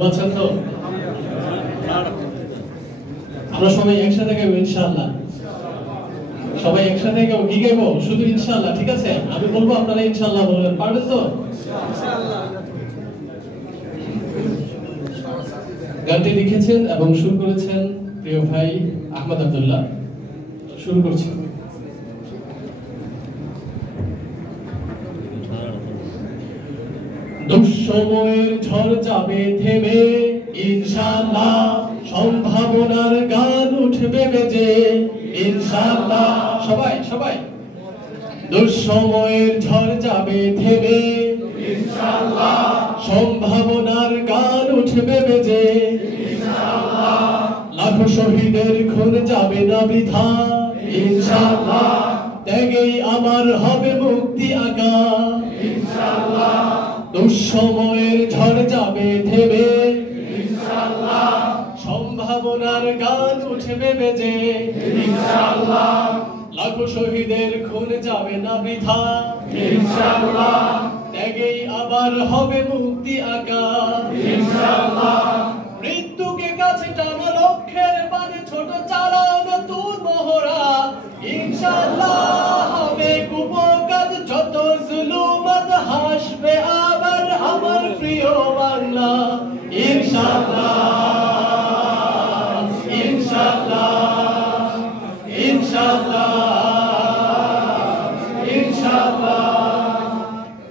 আছেন তো? আমরা সবাই একসাথে গাইবো ইনশাআল্লাহ। সবাই একসাথে গাইবো, কি গাইবো? শুধু ইনশাআল্লাহ, ঠিক আছে? আমি বলবো, আপনারা ইনশাআল্লাহ বলবেন, পারবেন তো? গানটি লিখেছেন এবং সুর করেছেন প্রিয় ভাই আহমদ আব্দুল্লাহ। শুরু করছি। দুঃসময়ের ঝড় যাবে থেমে, ইনশাআল্লাহ সম্ভাবনার গান উঠবে বেজে, ইনশাআল্লাহ। সবাই সবাই। দুঃসময়ের ঝড় যাবে থেমে, ইনশাআল্লাহ সম্ভাবনার গান উঠবে বেজে, ইনশাআল্লাহ। লাখো শহীদের খুন যাবে না বৃথা, ইনশাআল্লাহ। ত্যাগেই আমার হবে মুক্তি আঁকা, ইনশাআল্লাহ। দুঃসময়ের ঝড় যাবে থেমে, ইনশাআল্লাহ সম্ভাবনার গান উঠবে বেজে, ইনশাআল্লাহ। লাখো শহীদের খুন যাবে না বৃথা, ইনশাআল্লাহ। ত্যাগেই আবার হবে মুক্তি আঁকা, ইনশাআল্লাহ। মৃত্যুকে কাছে টানা লক্ষ্যের পানে ছোট চালাও নতুন মহড়া, ইনশাআল্লাহ। হবে কুপকাজ যত জুলুমাত হাসবে আবার আমার প্রিয় বাংলা, ইনশাআল্লাহ ইনশাআল্লাহ ইনশাআল্লাহ ইনশাআল্লাহ।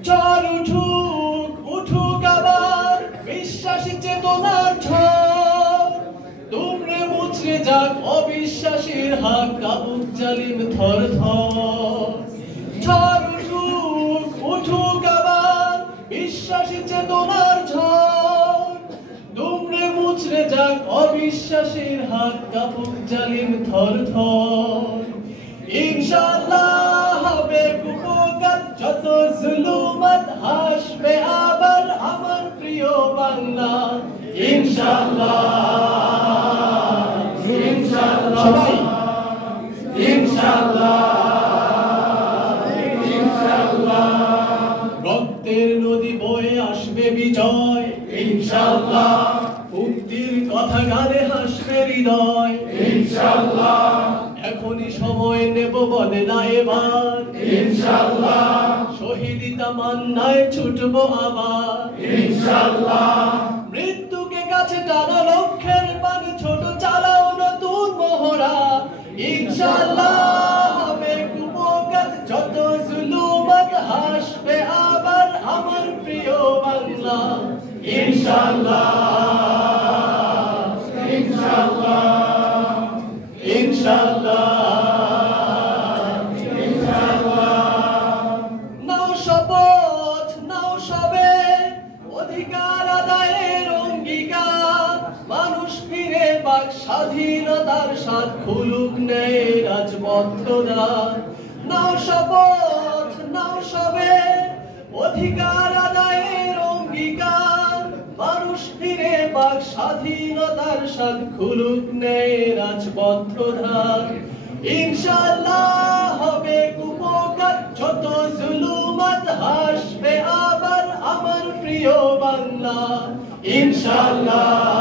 ঝড় উঠুক উঠুক আবার বিশ্বাসী চেতনার ঝড়, দুমড়ে মুচড়ে যাক অবিশ্বাসীর হাত, কাবুক জালিম থর থর। ঝড় উঠুক উঠুক আবার বিশ্বাসী চেতনার ঝড়, দুমড়ে মুচড়ে যাক অবিশ্বাসীর হাত, কাবুক জালিম থর থর। ইনশাআল্লাহ হবে কুপকাজ যত জুলুমাত হাসবে আবার আমার প্রিয় বাংলা, ইনশাআল্লাহ ইনশাআল্লাহ। সবাই ইনশাআল্লাহ ইনশাআল্লাহ। রক্তের নদী বয়ে আসবে বিজয়, ইনশাআল্লাহ। মুক্তির কথা গানে হাসবে হৃদয়, ইনশাআল্লাহ। এখনই সময় নেব বদলা এবার, ইনশাআল্লাহ। শহীদি তামান্নায় ছুটবো আবার, ইনশাআল্লাহ। মৃত্যুকে কাছে টানা লক্ষ্যের পানে ছোট চালাও নতুন মহড়া, ইনশাআল্লাহ। হবে কুপকাজ যত জুলুমাত হাসবে আবার আমার প্রিয় বাংলা, ইনশাআল্লাহ ইনশাআল্লাহ ইনশাআল্লাহ ইনশাআল্লাহ। নাও শপথ নাও সবে অধিকার আদায়ের অঙ্গীকার, মানুষ ফিরে পাক স্বাধীনতার স্বাদ, খুলুক ন্যায় রাজপথদ্বার। নাও শপথ নাও সবে অধিকার আদায়ের অঙ্গীকার, মানুষ ফিরে পাক স্বাধীনতার স্বাদ, খুলুক ন্যায় রাজপথদ্বার। ইনশাআল্লাহ হবে কুপকাজ যত জুলুমাত হাসবে আবার আমার প্রিয় বাংলা, ইনশাআল্লাহ